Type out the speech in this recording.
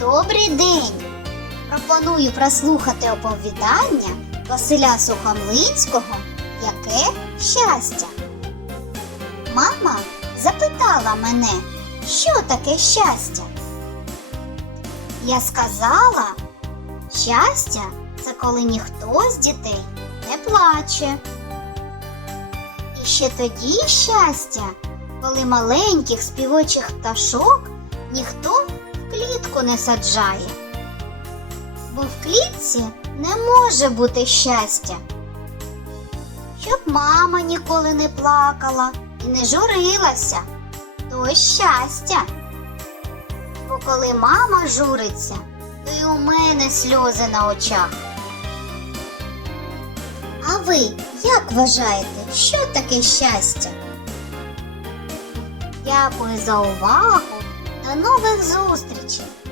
Добрий день! Пропоную прослухати оповідання Василя Сухомлинського Яке щастя. Мама запитала мене, що таке щастя. Я сказала, щастя це коли ніхто з дітей не плаче. І ще тоді щастя, коли маленьких співочих пташок ніхто клітку не саджає. Бо в клітці не може бути щастя. Щоб мама ніколи не плакала і не журилася, то щастя. Бо коли мама журиться, то й у мене сльози на очах. А ви як вважаєте, що таке щастя? Дякую за увагу. До нових зустрічей!